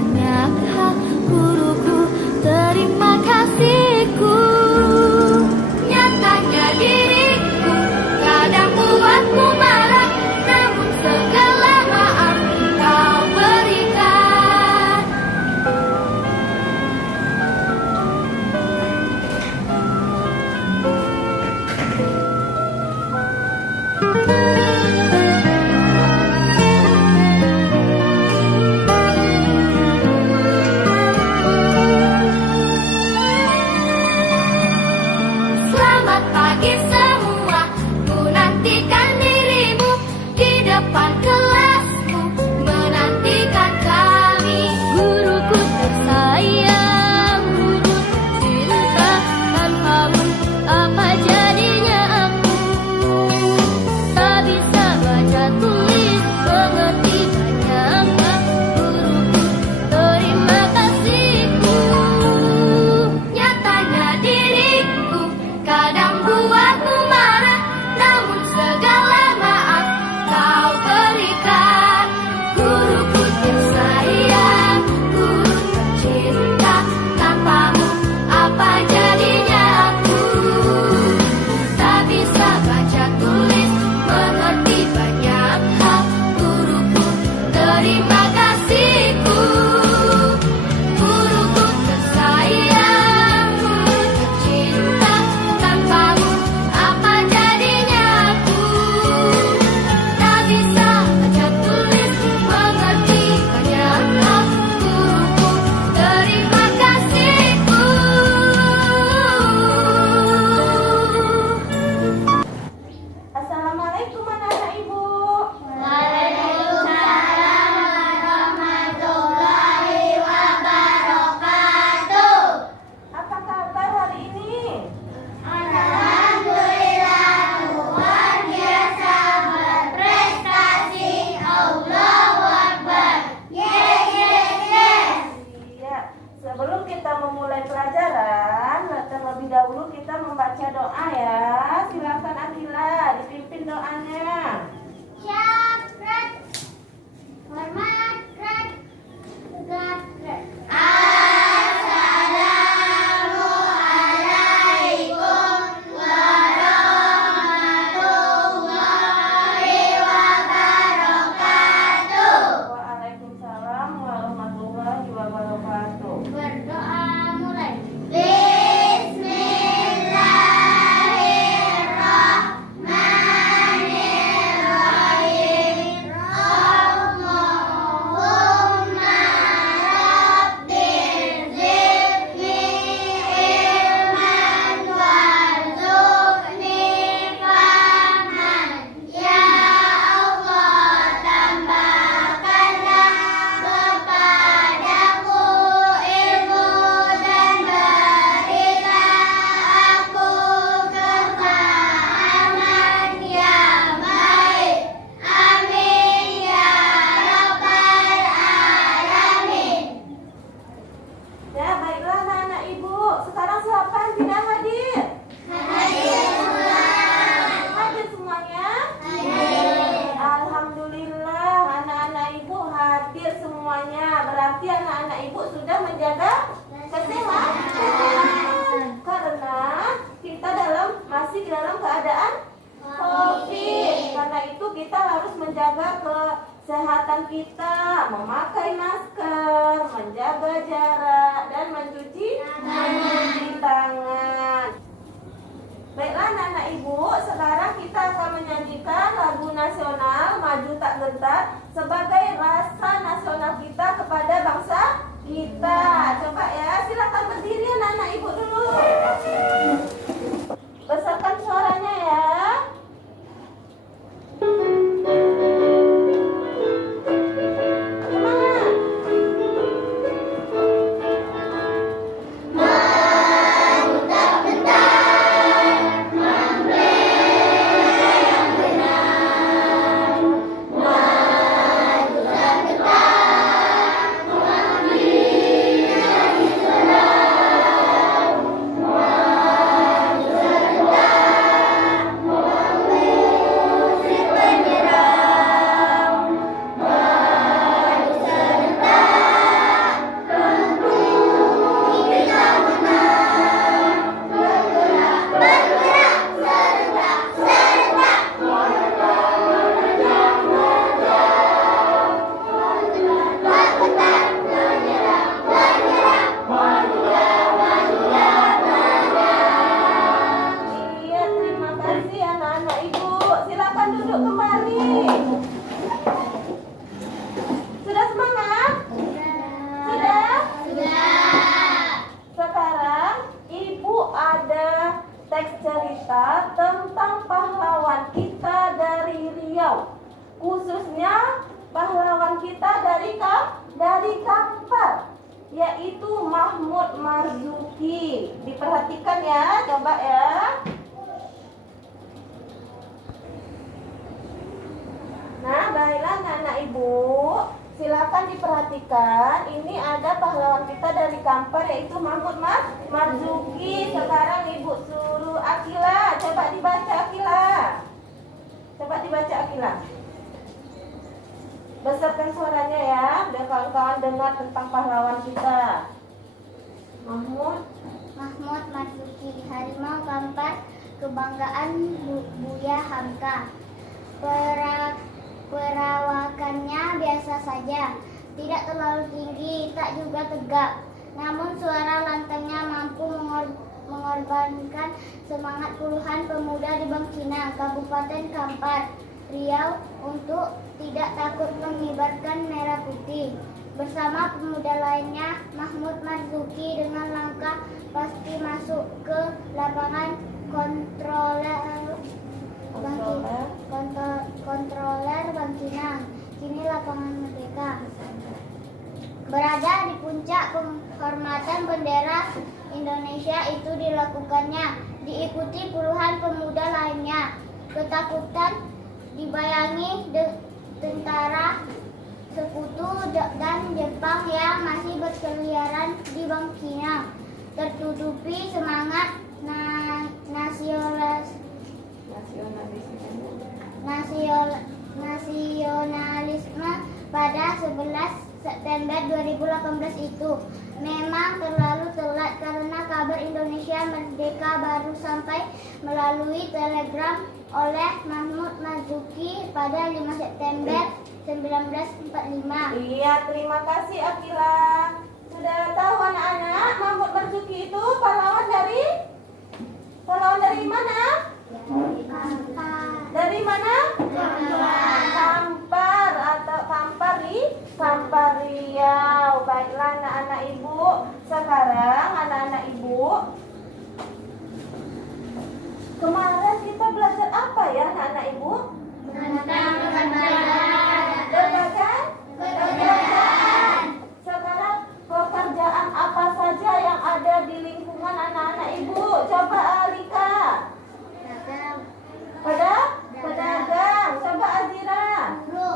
banyak hal. Guruku, terima kasihku. Nyatanya diriku kadang buatmu marah, namun segala maaf kau berikan. Selamat pagi semua, ku nantikan dirimu di depan kelasku, menantikan kami. Guruku tersayang, guru tercinta, tanpamu apa jadinya aku? Tak bisa baca tulis, mengerti banyak hal. Guruku, terima kasihku. Nyatanya diriku kadang buatmu marah, namun segala maaf kau berikan. Guruku tersayang, guru tercinta, tanpamu apa jadinya aku? Tak bisa baca tulis, mengerti banyak hal. Guruku, terima kasihku. Guruku tersayang, guru tercinta, tanpamu apa jadinya aku? Tak bisa baca tulis, mengerti banyak hal. Guruku, terima kasihku. Assalamualaikum anak-anak ibu. Waalaikumsalam warahmatullahi wabarakatuh. Apa kabar hari ini? Alhamdulillah, luar biasa berprestasi. Allahu Akbar. Yes, yes, yes. Iya. Sebelum kita memulai pelajaran, terlebih dahulu kita membaca doa ya. Silakan Akila, dipimpin doanya. Syafrat. Hormat. Assalamualaikum warahmatullahi wabarakatuh. Waalaikumsalam warahmatullahi wabarakatuh. Berdoa mulai. Bismillahirrahmanirrahim. Allahumma rabbir zidni ilman warzuqni fahman. Ya Allah, tambahkanlah kepadaku ilmu dan berilah aku kefahaman yang baik. Amin ya rabbal alamin. Ya, baiklah anak-anak ibu. Sekarang siapa yang tidak hadir? Hadir semuanya? Alhamdulillah, anak-anak ibu hadir semuanya. Berarti anak-anak ibu sudah menjaga kesehatan. Karena kita masih dalam keadaan COVID. Karena itu kita harus menjaga kesehatan kita, memakai masker, menjaga jarak, dan mencuci tangan. Baiklah anak-anak ibu, sekarang kita akan menyanyikan lagu nasional Maju Tak Gentar sebagai rasa nasional kita kepada bangsa kita. Coba ya, silakan berdiri anak-anak ibu dulu. Besarkan suaranya ya. Semangat. Maju tak gentar, membela yang benar. Maju cerita tentang pahlawan kita dari Riau. Khususnya pahlawan kita dari Kampar, yaitu Mahmud Marzuki. Diperhatikan ya, coba ya. Nah, baiklah anak-anak ibu, silakan diperhatikan. Ini ada pahlawan kita dari Kampar, yaitu Mahmud Marzuki. Sekarang ibu suruh Akila, coba dibaca Akila. Coba dibaca Akila. Besarkan suaranya ya, biar kawan-kawan dengar tentang pahlawan kita. Mahmud Marzuki, harimau Kampar, kebanggaan Buya Hamka. Perawakannya biasa saja, tidak terlalu tinggi, tak juga tegap. Namun suara lantangnya mampu mengorbankan semangat puluhan pemuda di Bangkinang, Kabupaten Kampar, Riau untuk tidak takut mengibarkan merah putih. Bersama pemuda lainnya, Mahmud Marzuki dengan langkah pasti masuk ke lapangan kontroler Bangkinang, kini lapangan Merdeka. Berada di puncak penghormatan bendera Indonesia itu dilakukannya, diikuti puluhan pemuda lainnya. Ketakutan dibayangi tentara sekutu dan Jepang yang masih berkeliaran di Bangkinang, tertutupi semangat nasionalisme pada 11 September 2018 itu. Memang terlalu telat karena kabar Indonesia merdeka baru sampai melalui telegram oleh Mahmud Marzuki pada 5 September 1945. Iya, terima kasih Akila. Sudah tahu anak-anak, Mahmud Marzuki itu pahlawan dari mana? Dari mana? Kampar atau Kampar Riau. Baiklah anak-anak ibu. Sekarang anak-anak ibu, kemarin kita belajar apa ya anak-anak ibu? Pekerjaan. Sekarang pekerjaan apa saja yang ada di lingkungan anak-anak ibu? Coba Alika. Pedagang. Coba Azira. Guru.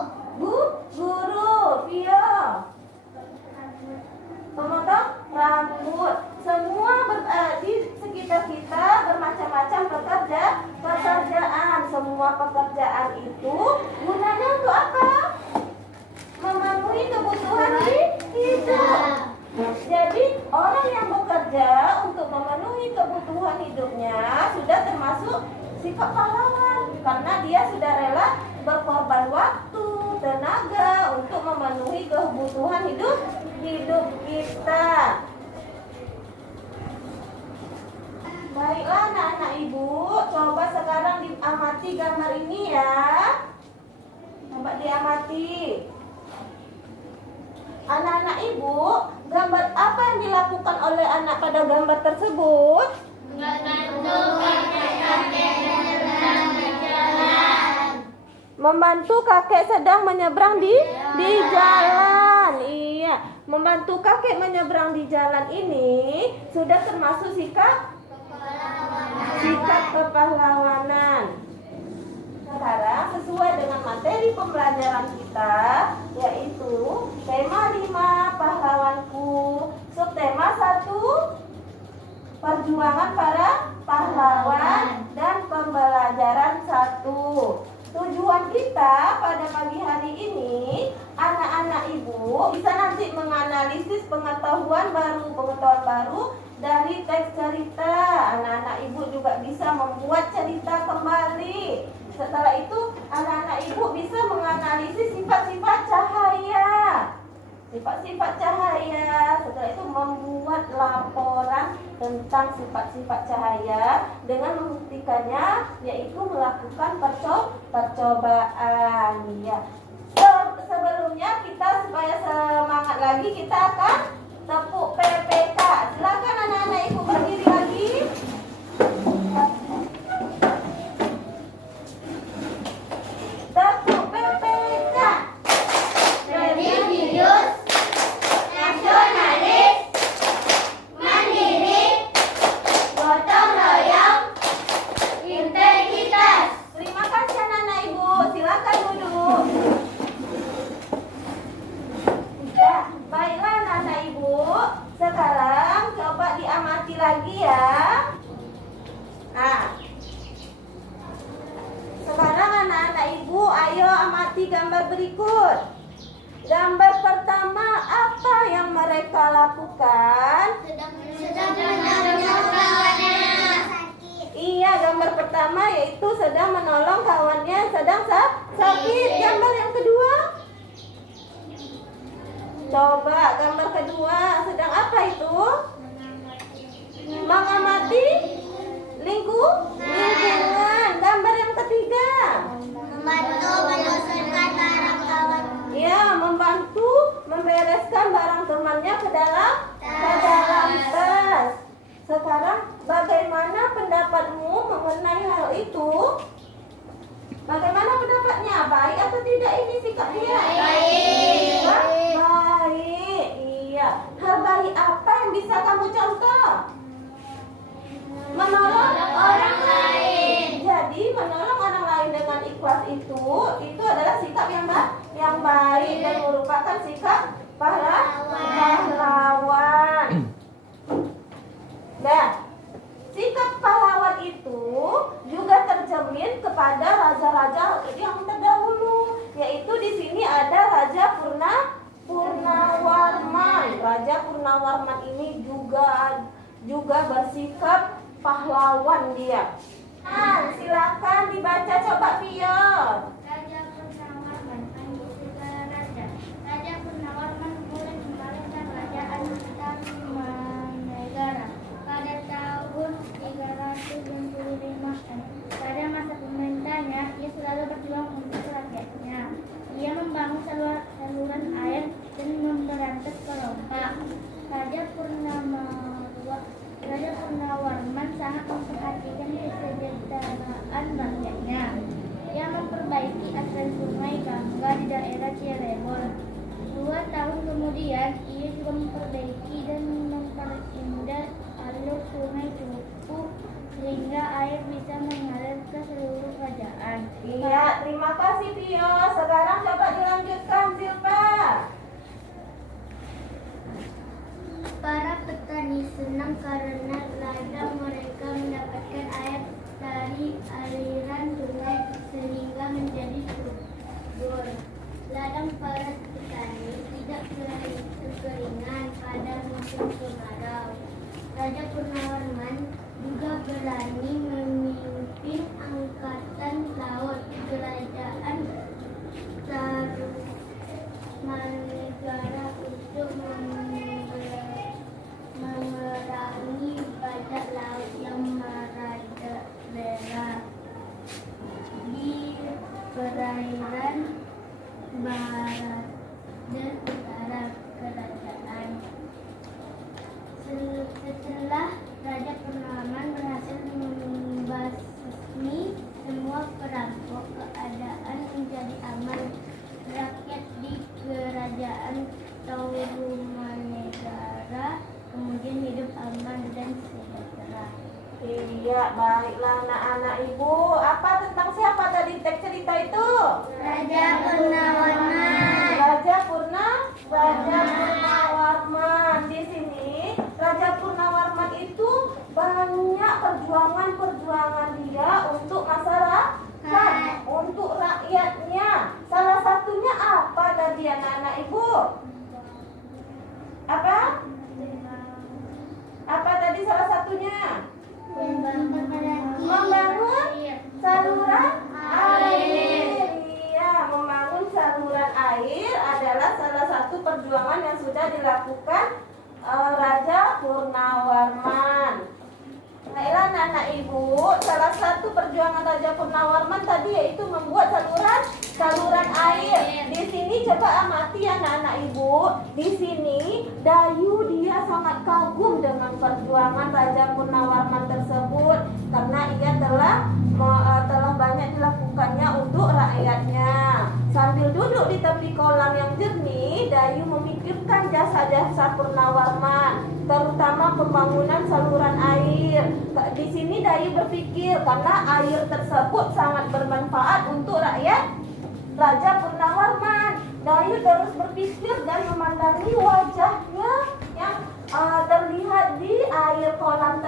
Vio. Pemotong rambut. Semua di sekitar kita bermacam-macam pekerjaan. Semua pekerjaan itu gunanya untuk apa? Memenuhi kebutuhan hidup. Jadi orang yang bekerja untuk memenuhi kebutuhan hidupnya sudah termasuk sifat pahlawan, karena dia sudah rela berkorban waktu, tenaga untuk memenuhi kebutuhan hidup kita. Baiklah anak-anak ibu, coba sekarang diamati gambar ini ya. Coba diamati. Anak-anak ibu, gambar apa yang dilakukan oleh anak pada gambar tersebut? Membantu kakek sedang menyeberang di jalan. Iya, membantu kakek menyeberang di jalan ini sudah termasuk sikap kepahlawanan. Sekarang sesuai dengan materi pembelajaran kita, yaitu tema 5 pahlawanku, subtema 1 perjuangan para pahlawan, dan pembelajaran 1. Tujuan kita pada pagi hari ini, anak-anak ibu bisa nanti menganalisis pengetahuan baru dari teks cerita. Anak-anak ibu juga bisa membuat cerita kembali. Setelah itu anak-anak ibu bisa menganalisis sifat-sifat cahaya. Setelah itu membuat laporan tentang sifat-sifat cahaya dengan membuktikannya, yaitu melakukan percobaan. Ya. Sebelumnya kita supaya semangat lagi, kita akan tepuk PPK. Silakan anak-anak ibu berdiri lagi. lagi ya. Nah, sekarang anak-anak ibu, ayo amati gambar berikut. Gambar pertama, apa yang mereka lakukan? Sedang menolong kawannya sakit. Iya, gambar pertama yaitu sedang menolong kawannya yang sedang sakit. Gambar yang kedua? Coba gambar kedua, sedang apa itu? Mengamati lingkungan. Gambar yang ketiga? Membantu menyelesaikan barang kawan. Ya, membantu membereskan barang temannya ke dalam tas. Sekarang bagaimana pendapatmu mengenai hal itu? Bagaimana pendapatnya? Baik atau tidak ini sikapnya? Baik. Baik. Iya. Hal baik apa yang bisa kamu contoh? Menolong orang lain. Jadi menolong orang lain dengan ikhlas itu adalah sikap yang baik dan merupakan sikap pahlawan. Dan sikap pahlawan itu juga tercermin kepada raja-raja yang terdahulu, yaitu di sini ada Raja Purnawarman. Raja Purnawarman ini juga bersikap pahlawan dia. Nah, silakan dibaca coba Pion. Raja Purnawarman, Panji segala raja. Raja Purnawarman mulai memerintah kerajaan Tarumanegara pada tahun 325. Pada masa pemerintahnya, ia selalu berjuang untuk rakyatnya. Ia membangun saluran air dan memberantas perompak. Raja Purnawarman sangat memperhatikan kesejahteraan rakyatnya. Ia memperbaiki aliran sungai Gangga di daerah Cirebon. 2 tahun kemudian, ia juga memperbaiki dan memperindah alur sungai Cupu sehingga air bisa mengalir ke seluruh kerajaan. Iya, terima kasih Pio. Sekarang coba dilanjutkan Silva. Para petani senang karena ladang mereka mendapatkan air dari aliran sungai sehingga menjadi subur. Ladang para petani tidak kekeringan pada musim kemarau. Raja Purnawarman juga berani memimpin angkatan laut kerajaan Tarumanegara untuk memerangi bajak laut yang merajalela di perairan barat dan utara kerajaan. Setelah Raja Purnawarman berhasil membasmi semua perampok, keadaan menjadi aman. Rakyat di kerajaan Tarumanegara kemudian hidup aman dan sejahtera. Iya, baiklah anak-anak ibu. Apa tentang siapa tadi teks cerita itu? Raja Purnawarman. Raja Purnawarman. Di sini Raja Purnawarman itu banyak perjuangan dia untuk masyarakat, untuk rakyatnya. Salah satunya apa tadi anak-anak ibu? Apa? Apa tadi salah satunya? Membangun saluran air. Iya, membangun saluran air adalah salah satu perjuangan yang sudah dilakukan Raja Purnawarman. Baiklah anak ibu, salah satu perjuangan Raja Purnawarman tadi yaitu membuat saluran air. Di sini coba amati anak-anak ibu. Di sini Dayu dia sangat kagum dengan perjuangan Raja Purnawarman tersebut karena ia telah banyak dilakukannya untuk rakyatnya. Sambil duduk di tepi kolam yang jernih, Dayu memikirkan jasa-jasa Purnawarman, terutama pembangunan saluran air. Di sini Dayu berpikir karena air tersebut sangat bermanfaat untuk rakyat Raja Purnawarman. Dayu terus berpikir dan memandangi wajahnya yang terlihat di air kolam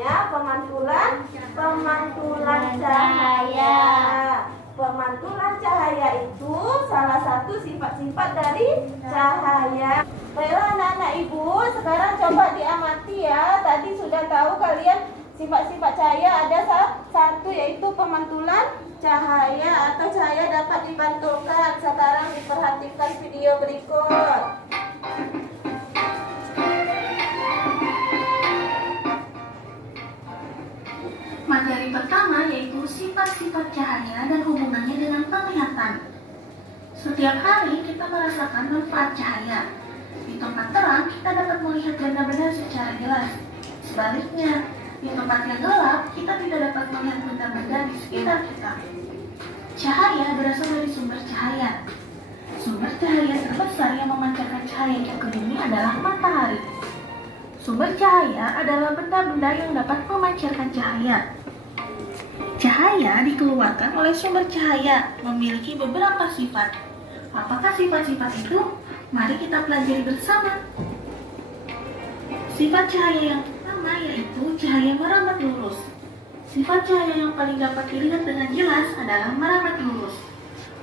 namanya pemantulan cahaya. Pemantulan cahaya itu salah satu sifat-sifat dari cahaya. Baiklah anak-anak ibu, sekarang coba diamati ya. Tadi sudah tahu kalian sifat-sifat cahaya, ada satu yaitu pemantulan cahaya atau cahaya dapat dipantulkan. Sekarang diperhatikan video berikut. Materi pertama yaitu sifat-sifat cahaya dan hubungannya dengan penglihatan. Setiap hari kita merasakan manfaat cahaya. Di tempat terang kita dapat melihat benda-benda secara jelas. Sebaliknya, di tempat yang gelap kita tidak dapat melihat benda-benda di sekitar kita. Cahaya berasal dari sumber cahaya. Sumber cahaya terbesar yang memancarkan cahaya ke bumi adalah matahari. Sumber cahaya adalah benda-benda yang dapat memancarkan cahaya. Cahaya dikeluarkan oleh sumber cahaya memiliki beberapa sifat. Apakah sifat-sifat itu? Mari kita pelajari bersama. Sifat cahaya yang pertama yaitu cahaya merambat lurus. Sifat cahaya yang paling dapat dilihat dengan jelas adalah merambat lurus.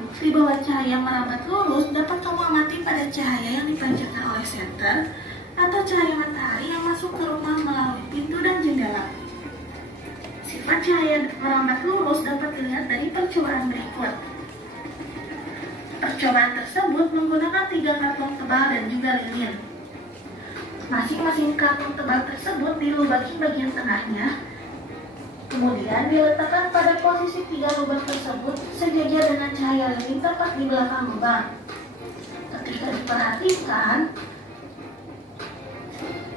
Bukti bahwa cahaya merambat lurus dapat kamu amati pada cahaya yang dipancarkan oleh senter atau cahaya matahari yang masuk ke rumah melalui pintu dan jendela. Sifat cahaya merambat lurus dapat dilihat dari percobaan berikut. Percobaan tersebut menggunakan 3 karton tebal dan juga lilin. Masing-masing karton tebal tersebut dilubangi bagian tengahnya, kemudian diletakkan pada posisi 3 lubang tersebut sejajar dengan cahaya lilin tepat di belakang lubang. Ketika diperhatikan,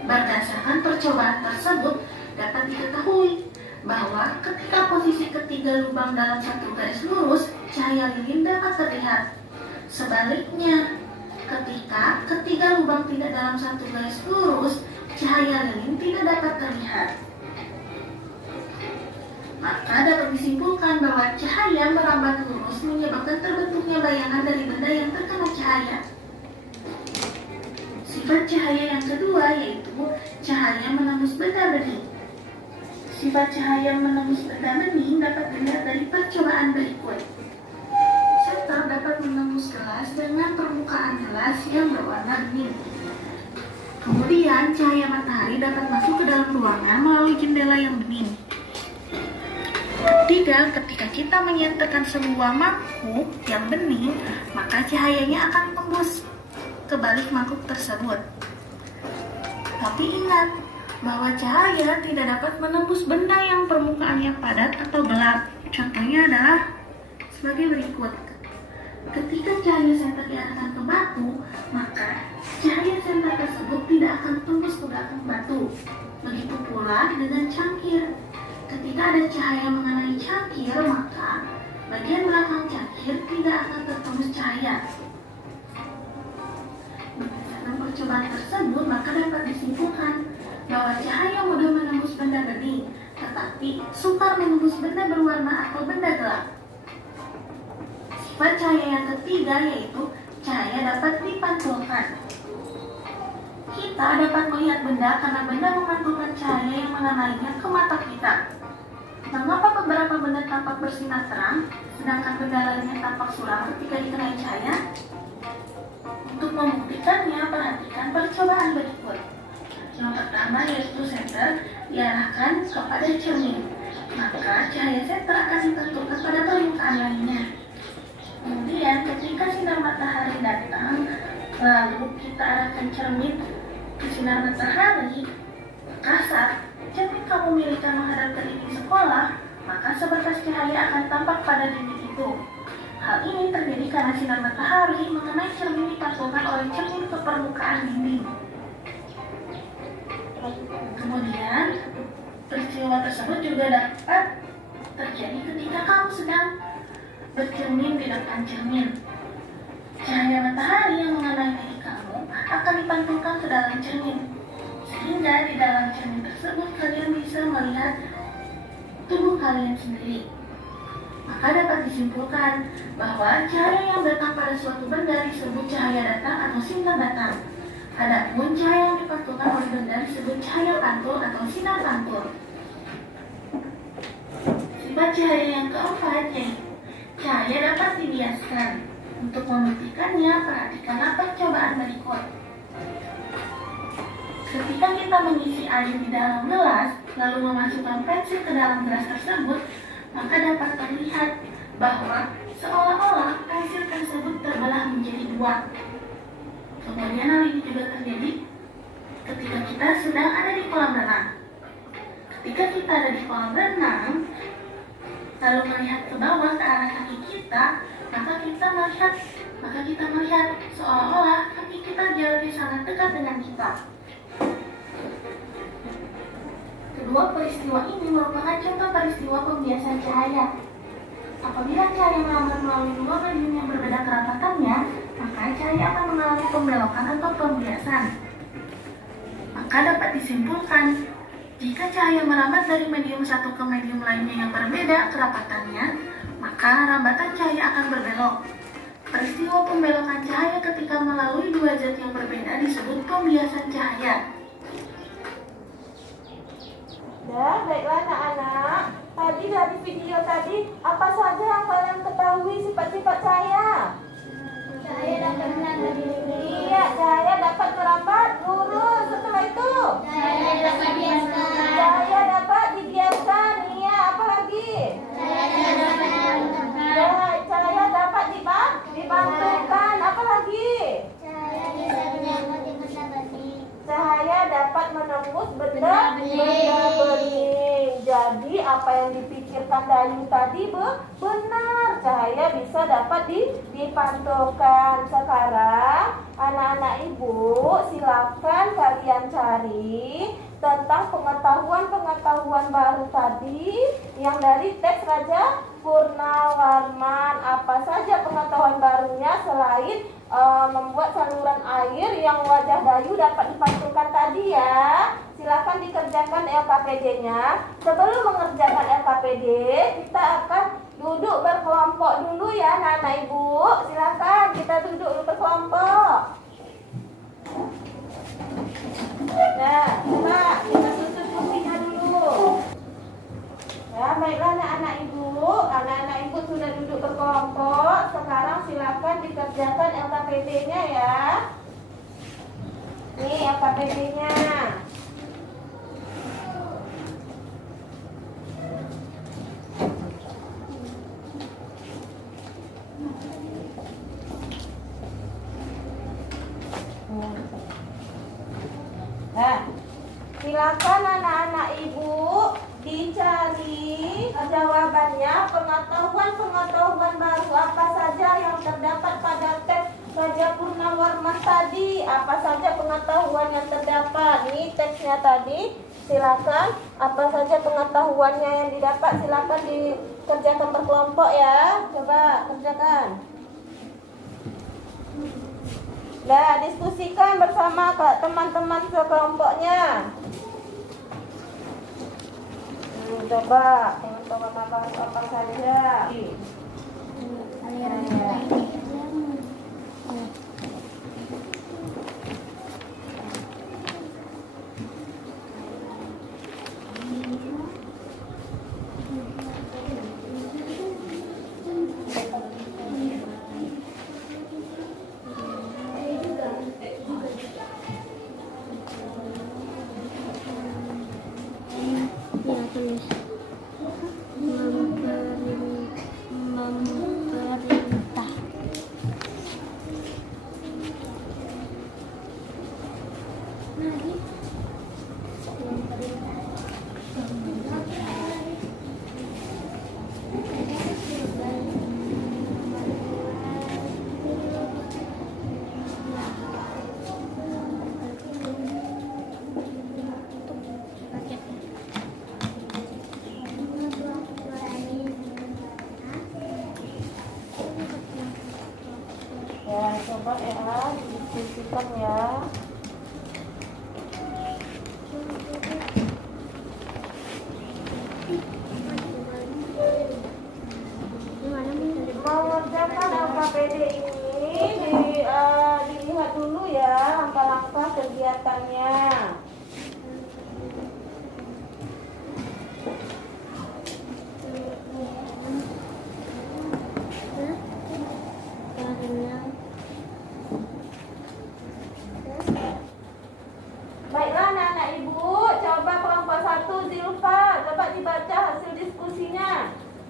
berdasarkan percobaan tersebut dapat diketahui bahwa ketika posisi ketiga lubang dalam satu garis lurus, cahaya lilin dapat terlihat. Sebaliknya, ketika ketiga lubang tidak dalam satu garis lurus, cahaya lilin tidak dapat terlihat. Maka dapat disimpulkan bahwa cahaya merambat lurus menyebabkan terbentuknya bayangan dari benda yang terkena cahaya. Sifat cahaya yang kedua yaitu cahaya menembus benda bening. Sifat cahaya menembus benda bening dapat dilihat dari percobaan berikut. Senter dapat menembus gelas dengan permukaan gelas yang berwarna bening. Kemudian cahaya matahari dapat masuk ke dalam ruangan melalui jendela yang bening. Ketiga, ketika kita menyenterkan sebuah mangkuk yang bening, maka cahayanya akan tembus ke balik mangkuk tersebut. Tapi ingat bahwa cahaya tidak dapat menembus benda yang permukaannya padat atau gelap. Contohnya adalah sebagai berikut. Ketika cahaya senter diarahkan ke batu, maka cahaya senter tersebut tidak akan tembus ke belakang batu. Begitu pula dengan cangkir. Ketika ada cahaya mengenai cangkir, maka bagian belakang cangkir tidak akan tertembus cahaya. Berdasarkan percobaan tersebut, maka dapat disimpulkan bahwa cahaya mudah menembus benda bening, tetapi sukar menembus benda berwarna atau benda gelap. Sifat cahaya yang ketiga yaitu cahaya dapat dipantulkan. Kita dapat melihat benda karena benda memantulkan cahaya yang mengenainya ke mata kita. Mengapa beberapa benda tampak bersinar terang, sedangkan benda lainnya tampak suram ketika dikenai cahaya? Untuk membuktikannya, perhatikan percobaan berikut. Yang pertama yaitu senter diarahkan kepada cermin, maka cahaya senter akan ditentukan pada permukaan lainnya. Kemudian ketika sinar matahari datang, lalu kita arahkan cermin ke sinar matahari, maka saat cermin kamu milihkan menghadap ke dinding sekolah, maka seberkas cahaya akan tampak pada dinding itu. Hal ini terjadi karena sinar matahari mengenai cermin dipantulkan oleh cermin ke permukaan dinding. Kemudian, peristiwa tersebut juga dapat terjadi ketika kamu sedang bercermin di depan cermin. Cahaya matahari yang mengenai diri kamu akan dipantulkan ke dalam cermin, sehingga di dalam cermin tersebut kalian bisa melihat tubuh kalian sendiri. Maka dapat disimpulkan bahwa cahaya yang datang pada suatu benda disebut cahaya datang atau sinar datang. Adapun cahaya yang dipantulkan oleh benda disebut cahaya pantul atau sinar pantul. Sifat cahaya yang keempat yaitu cahaya dapat dibiaskan. Untuk membuktikannya, perhatikanlah percobaan berikut. Ketika kita mengisi air di dalam gelas, lalu memasukkan pensil ke dalam gelas tersebut, maka dapat terlihat bahwa seolah-olah pensil tersebut terbelah menjadi dua. Kemudian hal ini juga terjadi ketika kita sedang ada di kolam renang. Ketika kita ada di kolam renang, lalu melihat ke bawah ke arah kaki kita, maka kita melihat seolah-olah kaki kita jaraknya sangat dekat dengan kita. Kedua peristiwa ini merupakan contoh peristiwa pembiasan cahaya. Apabila cahaya melambat melalui dua medium yang berbeda kerapatannya, maka cahaya akan mengalami pembelokan atau pembiasan. Maka dapat disimpulkan, jika cahaya merambat dari medium satu ke medium lainnya yang berbeda kerapatannya, maka rambatan cahaya akan berbelok. Peristiwa pembelokan cahaya ketika melalui dua zat yang berbeda disebut pembiasan cahaya. Ya, baiklah anak-anak. Tadi dari video tadi, apa saja yang kalian ketahui sifat-sifat cahaya? Cahaya dapat merambat Iya, cahaya dapat merambat lurus. Setelah itu, Cahaya dapat dibiaskan. cahaya dapat dibiaskan. Iya, apa lagi? Cahaya dapat dipantulkan. Ya, cahaya dapat dipantulkan. Apa lagi? Cahaya bisa menyangkut di benda bening. Cahaya dapat menembus benda Benda bening. Jadi apa yang dipikirkan Dayu tadi benar. Cahaya bisa dapat dipantulkan. Sekarang anak-anak ibu silakan kalian cari tentang pengetahuan baru tadi yang dari teks Raja Purnawarman. Apa saja pengetahuan barunya selain membuat saluran air yang wajah Dayu dapat dipantulkan tadi ya. Silakan dikerjakan LKPD-nya. Sebelum mengerjakan LKPD, kita akan duduk berkelompok dulu ya anak-anak ibu. Silakan kita duduk berkelompok. Nah, coba kita susun kursinya dulu. Ya, baiklah anak-anak ibu sudah duduk berkelompok. Sekarang silakan dikerjakan LKPD-nya ya. Nih LKPD-nya. Nah, silakan anak-anak ibu dicari jawabannya, pengetahuan baru apa saja yang terdapat pada teks Raja Purnawarman tadi. Apa saja pengetahuan yang terdapat? Ini teksnya tadi. Silakan apa saja pengetahuannya yang didapat, silakan dikerjakan berkelompok ya. Coba kerjakan. Nah, diskusikan bersama teman-teman sekelompoknya. Coba teman-teman bahas apa saja. Aliran memerintah. Ya, coba ya didiskusikan ya. Mengerjakan LKPD ini dilihat dulu ya langkah-langkah kegiatannya.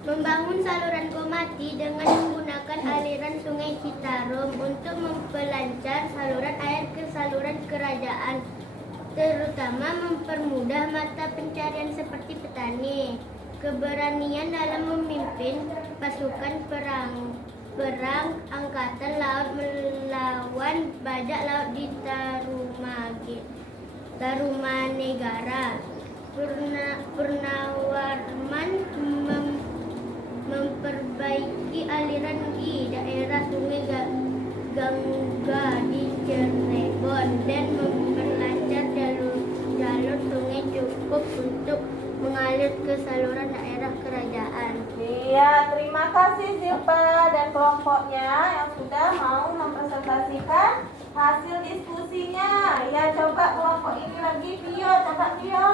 Membangun saluran Komati dengan menggunakan aliran Sungai Citarum untuk memperlancar saluran air ke saluran kerajaan, terutama mempermudah mata pencarian seperti petani. Keberanian dalam memimpin pasukan perang angkatan laut melawan bajak laut di Tarumanegara. Purnawarman memperbaiki aliran di daerah Sungai Gangga di Cirebon dan memperlancar jalur sungai cukup untuk mengalir ke saluran daerah kerajaan. Iya, terima kasih Zilpa dan kelompoknya yang sudah mau mempresentasikan hasil diskusinya. Ya, coba kelompok ini lagi, Vio, coba Vio.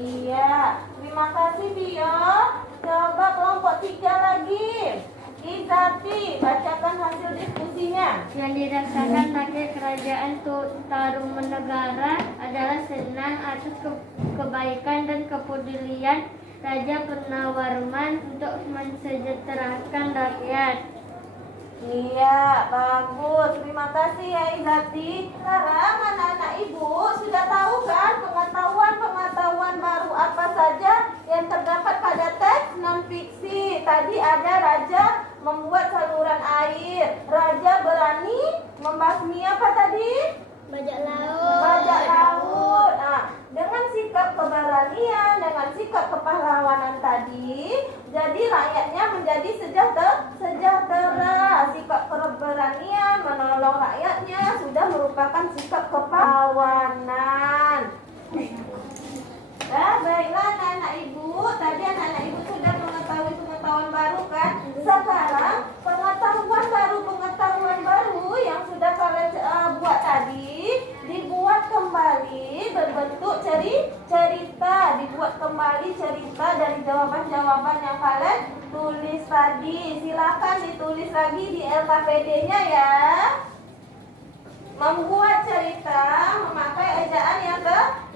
Iya, terima kasih Vio. Coba kelompok 3 lagi. Izati, bacakan hasil diskusinya. Yang dirasakan rakyat kerajaan Tarumanegara adalah senang atas kebaikan dan kepedulian Raja Purnawarman untuk mensejahterakan rakyat. Iya, bagus. Terima kasih ya Izati. Sekarang anak-anak ibu sudah tahu kan pengetahuan baru apa saja yang terdapat pada teks non-fiksi. Tadi ada raja membuat saluran air. Raja berani membasmi apa tadi? Bajak laut. Bajak laut. Nah, dengan sikap keberanian, dengan sikap kepahlawanan tadi, jadi rakyatnya menjadi sejahtera. Sikap keberanian menolong rakyatnya sudah merupakan sikap kepahlawanan. Baiklah anak-anak ibu, tadi anak-anak ibu sudah mengetahui pengetahuan baru kan? Sekarang pengetahuan baru yang sudah kalian buat tadi dibuat kembali berbentuk cerita, dibuat kembali cerita dari jawaban-jawaban yang kalian tulis tadi. Silakan ditulis lagi di LKPD-nya ya. Membuat cerita memakai ejaan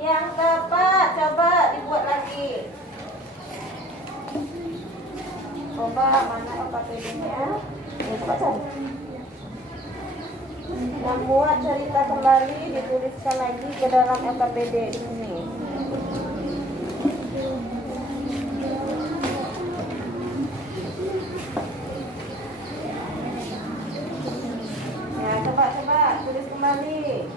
yang tepat. Coba dibuat lagi. Coba mana LKPD-nya? Coba cari. Membuat cerita kembali dituliskan lagi ke dalam LKPD di sini. Ya, coba tulis kembali.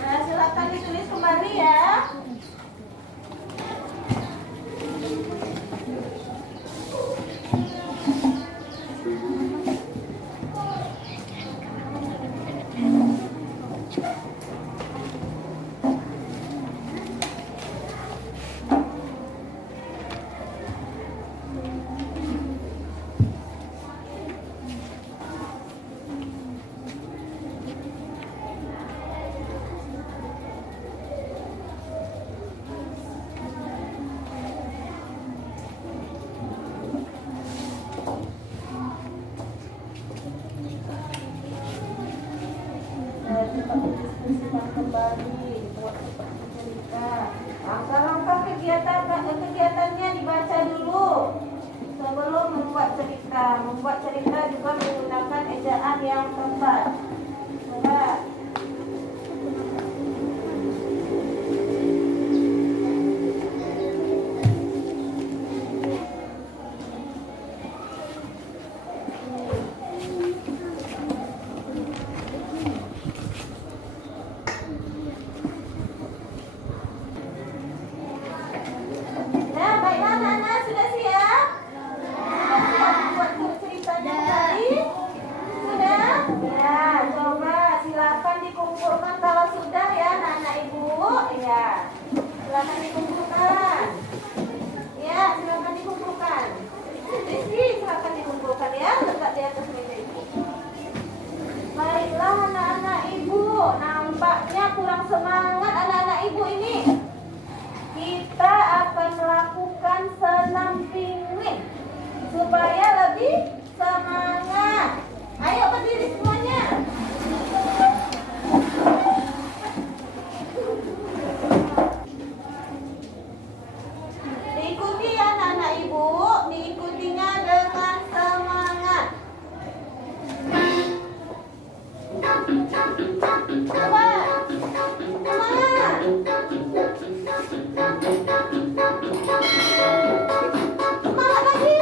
Nah, silakan ditulis kembali ya. Diskusikan kembali, buat seperti cerita. Langkah-langkah kegiatannya dibaca dulu sebelum membuat cerita. Membuat cerita juga menggunakan ejaan yang tepat. Coba. Silakan dikumpulkan. Ya, silakan dikumpulkan. Silakan dikumpulkan ya, letak di atas meja ibu. Baiklah anak-anak ibu, nampaknya kurang semangat anak-anak ibu ini. Kita akan melakukan senam pinguin supaya lebih semangat. Ayo berdiri semuanya. Diikuti ya anak-anak ibu, diikutinya dengan semangat. Coba, semangat. Semangat lagi.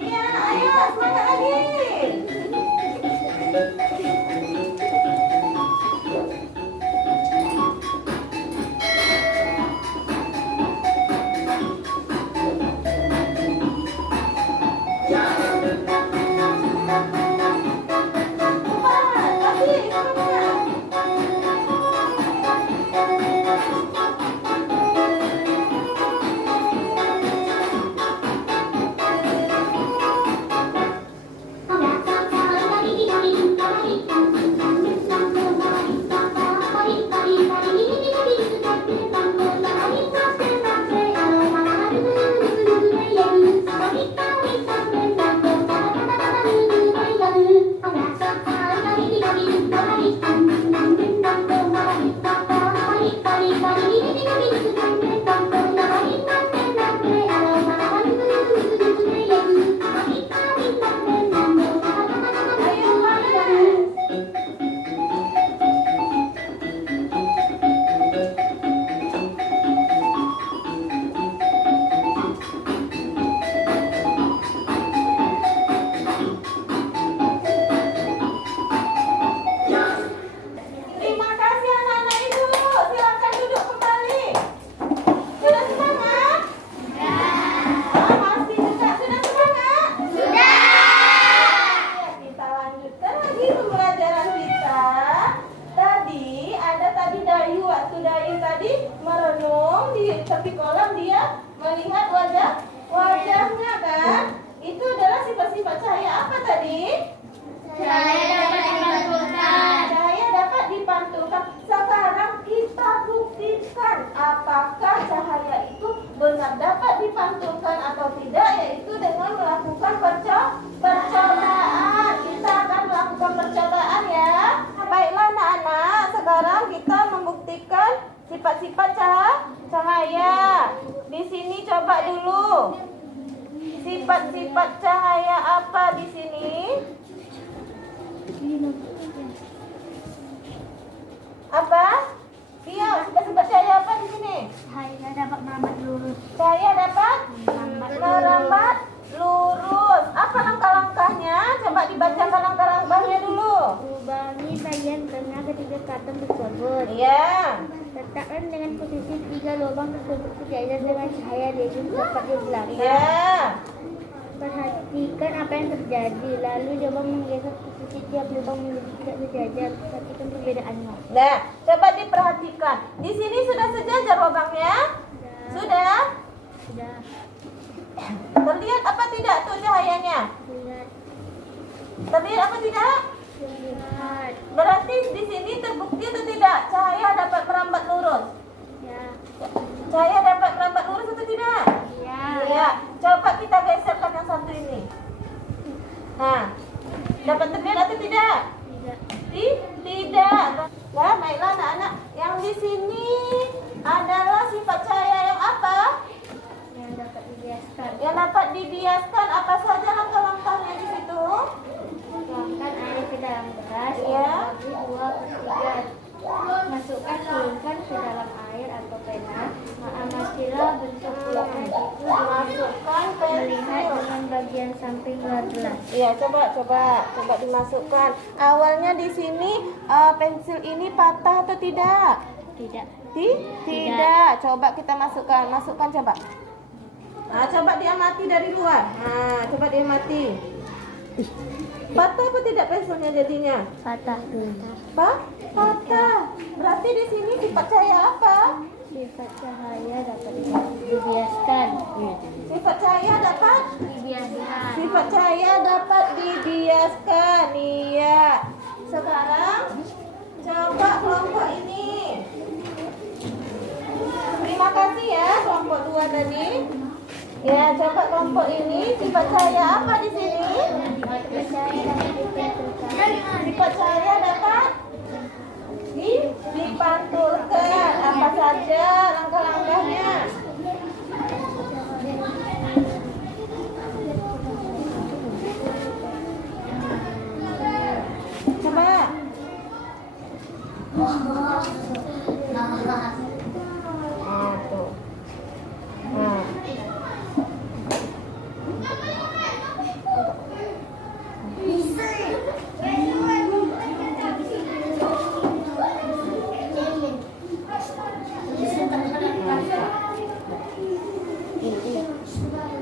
Iya, ayo semangat lagi. Cepat, lagi, semangat. Ayo panas. Terima kasih anak-anak ibu. Silakan duduk kembali. Sudah semangat? Masih juga sudah semangat? Kita lanjutkan lagi pembelajaran kita. Tadi ada Dayu. Waktu Dayu tadi merenung di tepi kolam, dia melihat wajahnya kan? Itu adalah sifat-sifat cahaya apa tadi? Cahaya dapat dipantulkan. Sekarang kita buktikan apakah cahaya itu benar dapat dipantulkan atau tidak, yaitu dengan melakukan percobaan. Kita akan melakukan percobaan ya. Baiklah anak-anak, sekarang kita membuktikan sifat-sifat cahaya. Di sini coba dulu. Sifat-sifat cahaya apa di sini? Apa? Iya, sifat cahaya apa di sini? Cahaya dapat merambat lurus. Cahaya dapat merambat lurus. Apa langkah-langkahnya? Coba dibacakan langkah-langkahnya dulu. Lubangi bagian tengah ketiga karton tersebut. Iya. Letakkan dengan posisi 3 lubang tersebut sejajar dengan cahaya yang tepat di belakang. Iya. Perhatikan apa yang terjadi, lalu coba menggeser posisi tiap lubang menjadi tidak sejajar. Perhatikan perbedaannya. Nah, coba diperhatikan. Di sini sudah sejajar lubangnya? Sudah? Sudah. Terlihat apa tidak tuh cahayanya? Lihat. Terlihat apa tidak? Lihat. Berarti di sini terbukti atau tidak? Cahaya dapat merambat lurus. Ya. Cahaya dapat merambat lurus atau tidak? Ya. Iya. Coba kita geserkan yang satu ini. Nah, dapat terlihat atau tidak? Tidak. Tidak. Ya, baiklah anak-anak. Yang di sini adalah sifat cahaya yang apa? Yang dapat dibiaskan. Yang dapat dibiaskan. Apa saja langkah-langkahnya di situ? Tuangkan air ke dalam gelas. Iya. Bagi 2/3. Masukkan tuangkan ke dalam air atau pena. Amatilah bentuk tuangkan itu. Masukkan Melihat pensil. dengan bagian samping gelas Iya, coba dimasukkan. Awalnya di sini pensil ini patah atau tidak? Tidak. Tidak. Coba kita masukkan coba. Nah, coba diamati dari luar. Nah, coba diamati. Patah apa tidak pensilnya jadinya? Patah. Patah. Berarti di sini sifat cahaya apa? Sifat cahaya dapat dibiaskan. Sifat cahaya dapat Dibiaskan. Sifat cahaya dapat dibiaskan. Iya. Sekarang coba kelompok ini. Terima kasih ya kelompok 2 tadi. Ya, coba kelompok ini sifat cahaya apa di sini? Sifat cahaya dapat ditentukan. Sifat cahaya dapat dipantulkan. Apa saja langkah-langkahnya? Coba. Nah, tuh. Nah.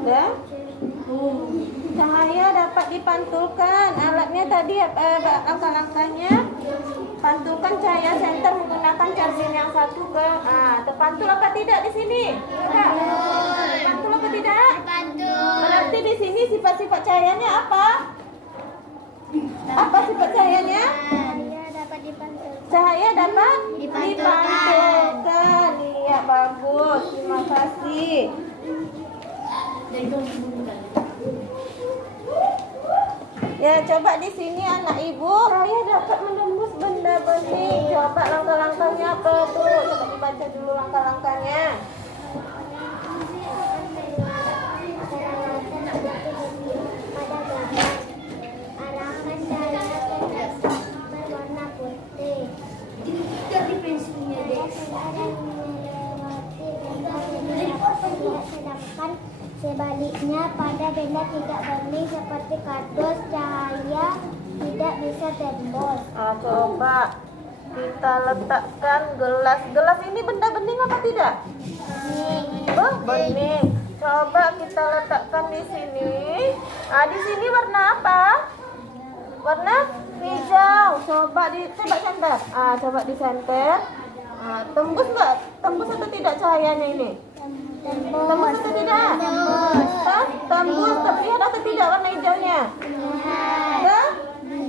Udah? Cahaya dapat dipantulkan. Alatnya tadi langkah-langkahnya. Pantulkan cahaya senter menggunakan charging yang satu ke terpantul apa tidak di sini? Tidak. Terpantul apa tidak? Berarti di sini sifat-sifat cahayanya apa? Apa sifat cahayanya? Cahaya dapat dipantulkan. Cahaya dapat Dipantulkan. dipantulkan. Iya, bagus. Terima kasih. Ya, coba di sini anak ibu. Saya dapat menembus benda bening. Coba langkah-langkahnya apa tuh? Coba dibaca dulu langkah-langkahnya. Arahkan cahaya ke berwarna putih. Dari pensilnya deh. Sedangkan sebaliknya pada benda tidak bening seperti kardus, cahaya tidak bisa tembus. Coba kita letakkan gelas. Gelas ini benda bening apa tidak? Bening. Coba kita letakkan di sini. Di sini warna apa? Warna hijau. Coba center. Coba disenter. Tembus nggak? Tembus atau tidak cahayanya ini? Tembus atau tidak? Tembus. Terlihat atau tidak warna hijaunya?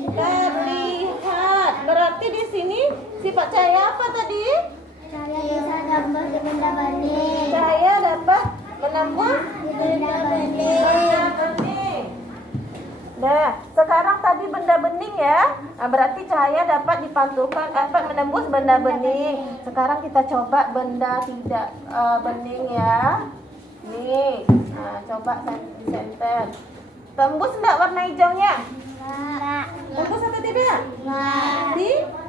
Terlihat. Berarti di sini sifat cahaya apa tadi? Cahaya bisa tembus di benda bening. Cahaya dapat menembus Benda bening. benda bening. Nah, sekarang tadi benda bening ya. Berarti cahaya dapat dipantulkan, dapat menembus benda bening. Sekarang kita coba benda tidak bening ya. Nih, coba center. Tembus enggak warna hijaunya? Enggak. Tembus atau tidak? Enggak.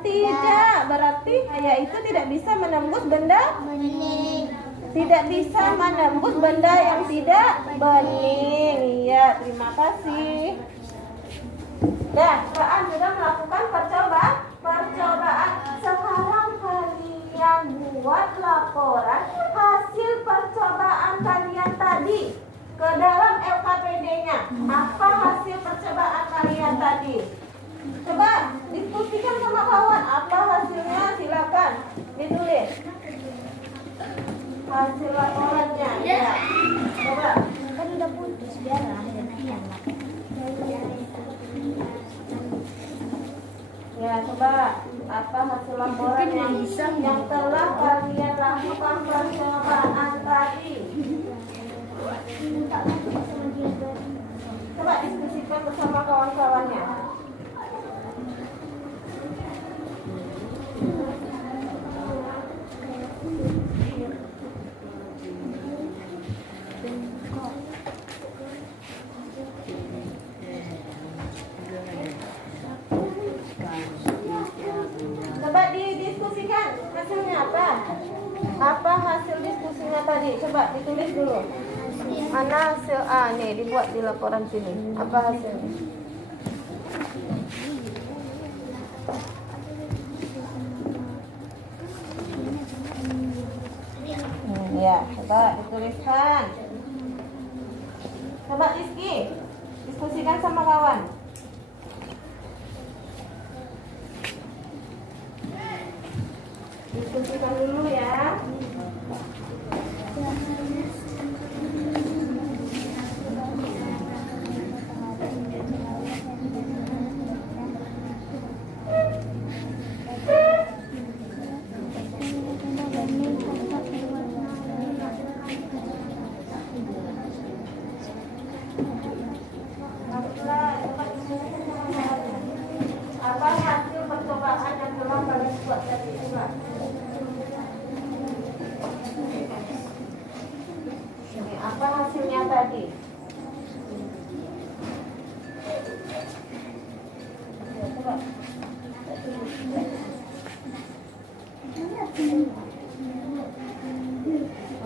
Tidak. Berarti cahaya itu tidak bisa menembus benda. Bening. Tidak bisa menembus benda yang tidak bening. Iya, terima kasih. Kalian sudah melakukan percobaan. Sekarang kalian buat laporan hasil percobaan kalian tadi ke dalam LKPD-nya. Apa hasil percobaan kalian tadi? Coba diskusikan sama kawan. Apa hasilnya? Silakan ditulis. Hasil laporannya. Ya. Coba. Kan udah putus biarlah. Ya, coba apa hasil laporan yang telah kalian lakukan percobaan tadi? Coba diskusikan bersama kawan-kawannya. Coba didiskusikan hasilnya apa? Apa hasil diskusinya tadi? Coba ditulis dulu. Mana hasil A nih dibuat di laporan sini? Apa hasilnya? Ya, coba dituliskan. Coba Rizky, diskusikan sama kawan. Diskusikan dulu ya. Apa hasil percobaan yang telah kalian buat tadi? Coba. Ini apa hasilnya tadi? Ya, coba.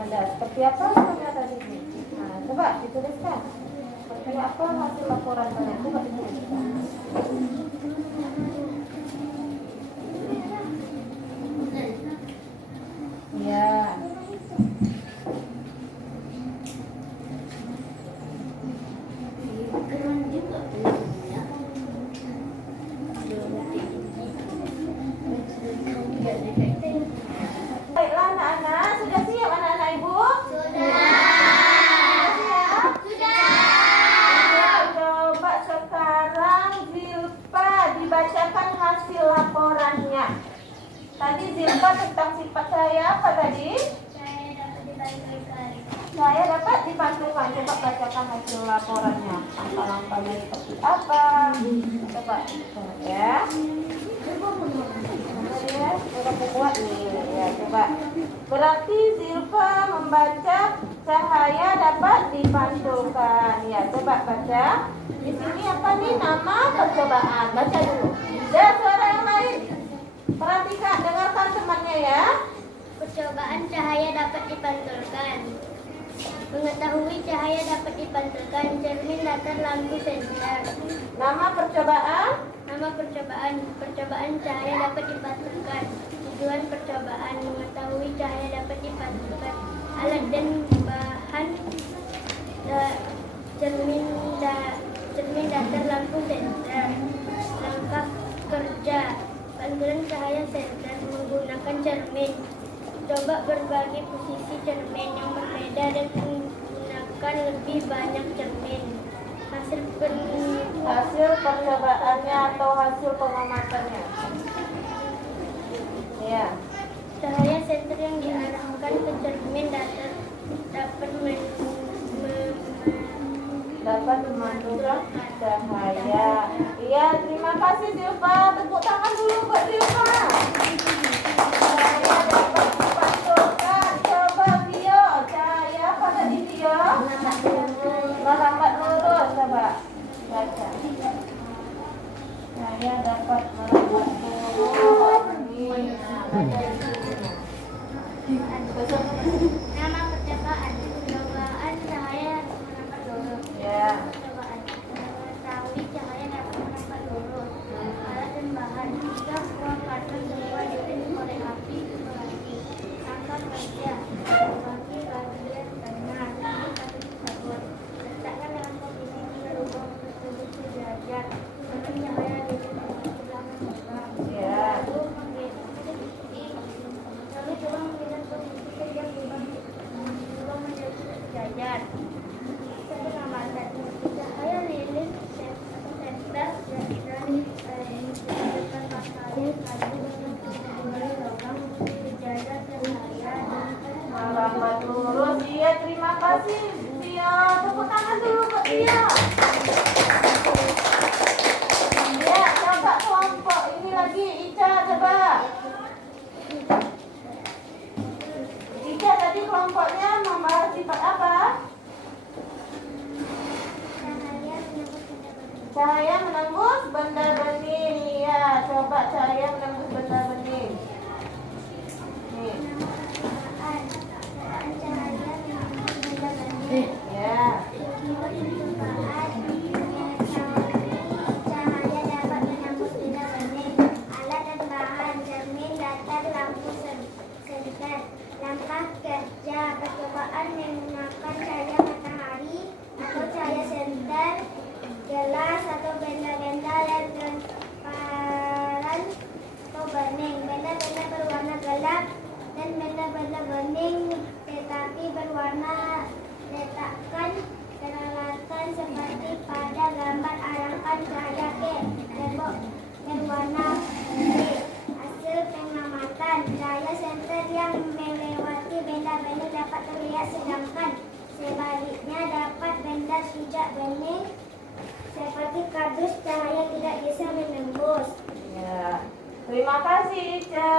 Ada seperti apa hasilnya tadi? Nah, coba dituliskan. Seperti apa hasil laporan kalian? Coba dituliskan. Ya. Baiklah anak-anak, sudah siap anak-anak ibu? Coba sekarang Zilpa dibacakan hasil laporannya. Tadi Zilpa tentang sifat saya apa tadi? Saya dapat dipantulkan. Coba bacakan hasil laporannya. Langkah-langkahnya seperti apa? Coba ya. Coba buat nih. Ya, coba. Berarti Zilpa membaca cahaya dapat dipantulkan. Ya, coba baca. Di sini apa nih? Nama percobaan. Baca dulu. Dan suara yang lain. Perhatikan, dengarkan temannya ya. Percobaan cahaya dapat dipantulkan. Mengetahui cahaya dapat dipantulkan, cermin datar lampu senter. Nama percobaan. Nama percobaan cahaya dapat dipantulkan. Tujuan percobaan mengetahui cahaya dapat dipantulkan. Alat dan bahan cermin datar lampu senter. Langkah kerja pantulan cahaya senter menggunakan cermin. Coba berbagi posisi cermin yang berbeda dan menggunakan lebih banyak cermin. Hasil percobaannya atau hasil pengamatannya. Ya. Cahaya senter yang diarahkan ke cermin dapat memantulkan cahaya. Iya, terima kasih Zilpa. Tepuk tangan dulu buat Zilpa. Cahaya dapat dipantulkan. Coba Vio, cahaya apa tadi Vio? Merambat lurus, coba baca. Cahaya dapat merambat lurus. Nama percobaan cahaya merambat lurus. Ya. Percobaan mengetahui cahaya dapat merambat lurus. Alat dan bahan 3 buah karton semua diberi korek api lagi. Angka kerja bagi bagian tengah satu sabun. Letakkan dalam posisi 3 lubang tersebut sejajar. Beri cahaya di sebelah lubang. Ya. Lalu coba memilih posisi setiap lubang menjadi sejajar. Pengamatan cahaya lilin senter dari depan matahari lubang sejajar cahaya Merambat lurus. Iya, terima kasih Tia. Tepuk tangan dulu buat Tia. Ya, coba kelompok ini lagi Ica, coba. Ica tadi kelompoknya membahas sifat apa? Cahaya menembus benda bening. Iya, coba cahaya menembus benda bening. Nih. Ya. Percobaan mengetahui cahaya dapat menembus benda bening. Alat dan bahan: cermin, datar, lampu senter. Langkah kerja: percobaan menggunakan cahaya matahari atau cahaya senter, gelas atau benda-benda yang transparan atau bening. Benda-benda berwarna gelap dan benda-benda bening tetapi berwarna. Letakkan peralatan seperti pada gambar. Arahkan cahaya ke tembok berwarna putih. Hasil pengamatan: cahaya senter yang melewati benda-benda dapat terlihat, sedangkan sebaliknya dapat benda tidak bening seperti kardus cahaya tidak bisa menembus. Ya. Terima kasih Ica.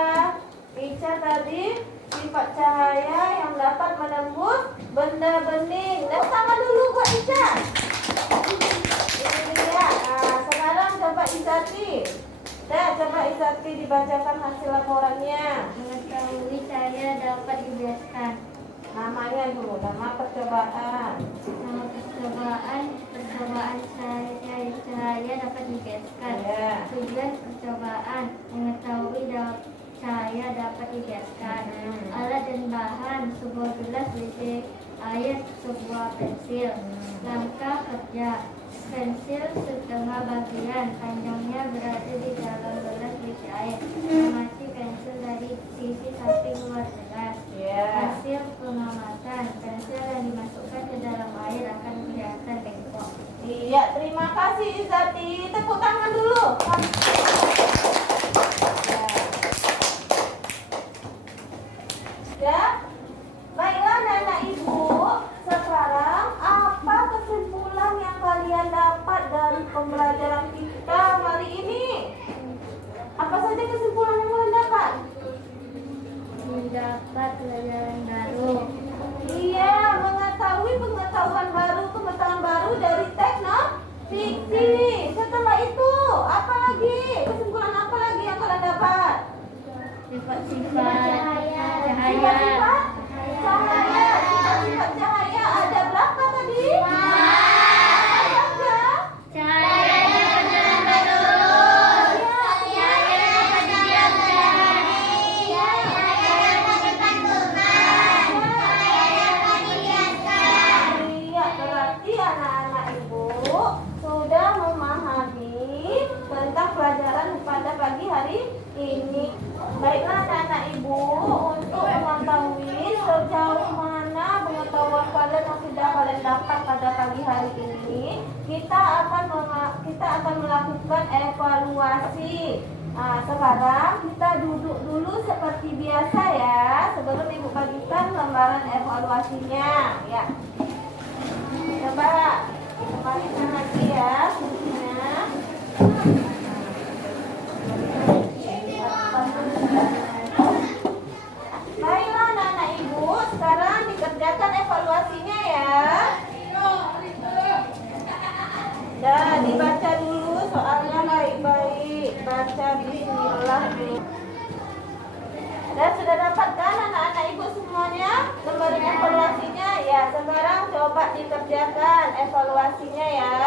Ica tadi sifat cahaya yang dapat menembus benda bening. Dan sama dulu buat Ica. Ini dia. Nah, sekarang coba Izati. Coba Izati dibacakan hasil laporannya. Mengetahui cahaya dapat dibiaskan. Namanya dulu, nama percobaan. Nama percobaan cahaya dapat dibiaskan. Ya. Tujuan percobaan: mengetahui cahaya dapat dibiaskan. Alat dan bahan: sebuah gelas berisi air, sebuah pensil. Langkah kerja: pensil setengah bagian, panjangnya berada di dalam gelas berisi air. Amati pensil dari sisi samping luar gelas. Ya. Hasil pengamatan: pensil yang dimasukkan ke dalam air akan kelihatan bengkok. Iya, terima kasih Izati. Tepuk tangan dulu. Ya. Baiklah anak ibu, sekarang apa kesimpulan yang kalian dapat dari pembelajaran kita hari ini? Apa saja kesimpulan yang kalian dapat? Mendapat pelajaran baru. Iya, mengetahui pengetahuan baru dari teknofiksi. Setelah itu, apa lagi? Kesimpulan apa lagi yang kalian dapat? Sifat-sifat cahaya. Sifat-sifat cahaya. Sifat-sifat cahaya ada berapa tadi? Apa saja? Cahaya dapat menerus. Cahaya dapat dibiaskan. Cahaya dapat dipantulkan. Cahaya dapat dibiaskan. Iya, berarti anak-anak ibu sudah memahami tentang pelajaran pada pagi hari ini. Baiklah anak-anak ibu, untuk mengetahui sejauh mana pengetahuan kalian yang sudah kalian dapat pada pagi hari ini, kita akan melakukan evaluasi. Nah, sekarang kita duduk dulu seperti biasa ya, sebelum ibu bagikan lembaran evaluasinya. Ya, coba kembalikan lagi ya kursinya. Baiklah anak-anak ibu, sekarang dikerjakan evaluasinya ya. Dan dibaca dulu soalnya baik-baik. Baca bismillah dulu. Dan sudah dapatkan anak-anak ibu semuanya lembaran evaluasinya? Ya, sekarang coba dikerjakan evaluasinya ya.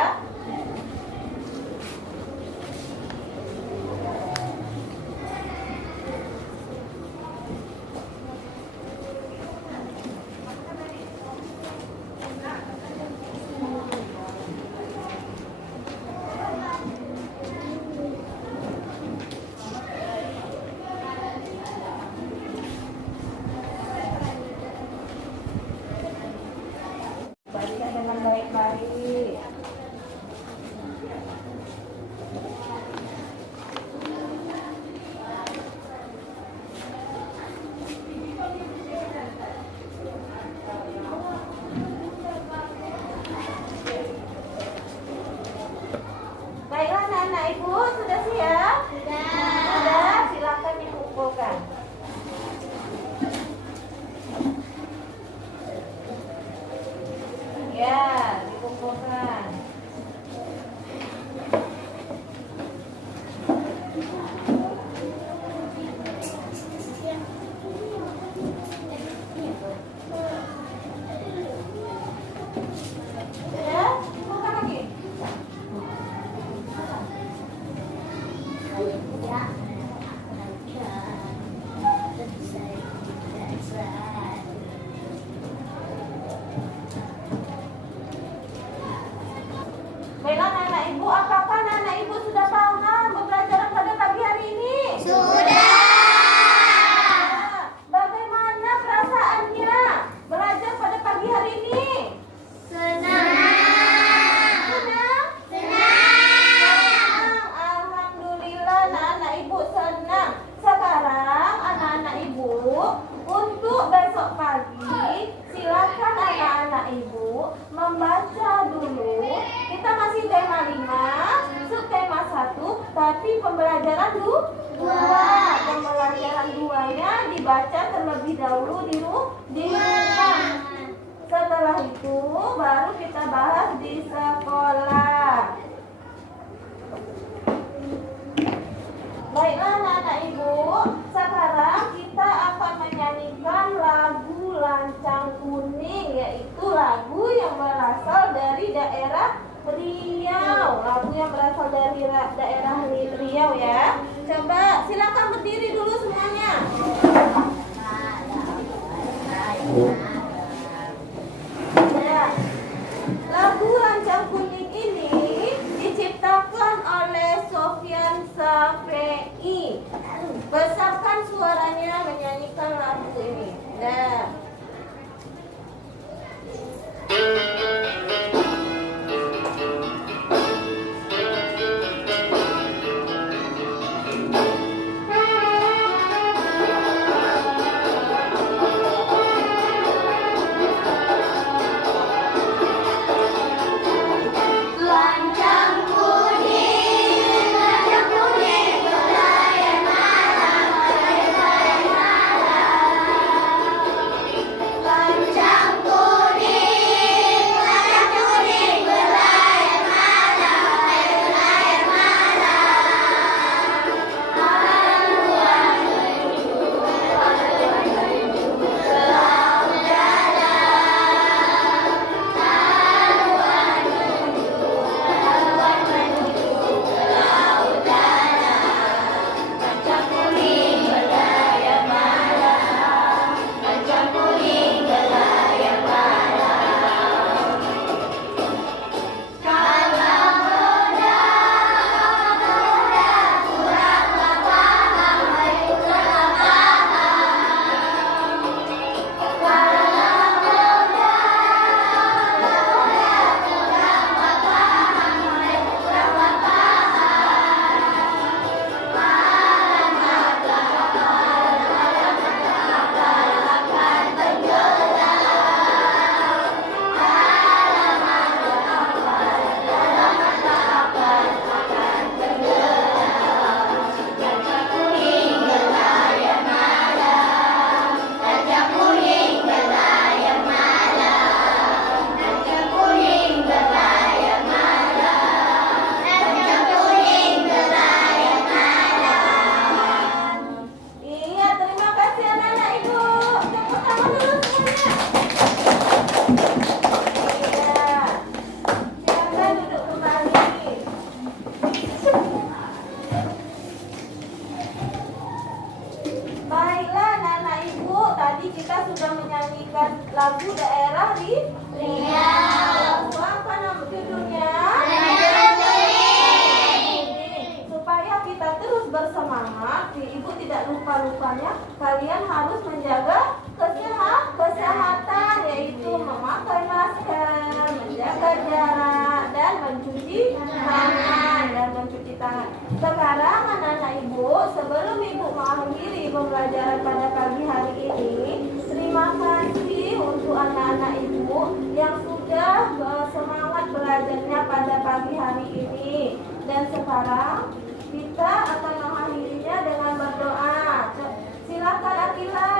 Baca dengan baik-baik. Baiklah anak-anak ibu, sudah siap? Sudah, silakan dikumpulkan. Ya, dikumpulkan. Ya, Baiklah anak-anak ibu, apakah anak-anak ibu sudah paham pembelajaran pada pagi hari ini? Sudah. Bagaimana perasaannya belajar pada pagi hari ini? Senang. Senang? Alhamdulillah anak-anak ibu senang. Sekarang anak-anak ibu, untuk besok pagi silakan anak-anak ibu membaca dulu. Kita masih tema 5, subtema 1, tapi pembelajaran 2. Pembelajaran 2-nya dibaca terlebih dahulu di rumah. Setelah itu baru kita bahas di sekolah. Baiklah anak-anak ibu, sekarang kita akan menyanyikan lagu Lancang Kuning, yaitu lagu yang berasal dari daerah Riau. Lagu yang berasal dari daerah Riau ya. Coba silakan berdiri dulu semuanya. Ya. Lagu Lancang Kuning ini diciptakan oleh Sofyan Shafii. Besarkan suaranya menyanyikan lagu ini. Nah. lagu daerah di Riau. Apa nama judulnya? Supaya kita terus bersemangat, Ibu tidak lupa-lupanya kalian harus menjaga kesehatan, yaitu memakai masker, menjaga jarak, dan mencuci tangan. Sekarang anak-anak Ibu, sebelum Ibu mengakhiri pembelajaran pada pagi hari ini, terima kasih untuk anak-anak Ibu yang sudah semangat belajarnya pada pagi hari ini. Dan sekarang kita akan mengakhirinya dengan berdoa. Silakan Akila.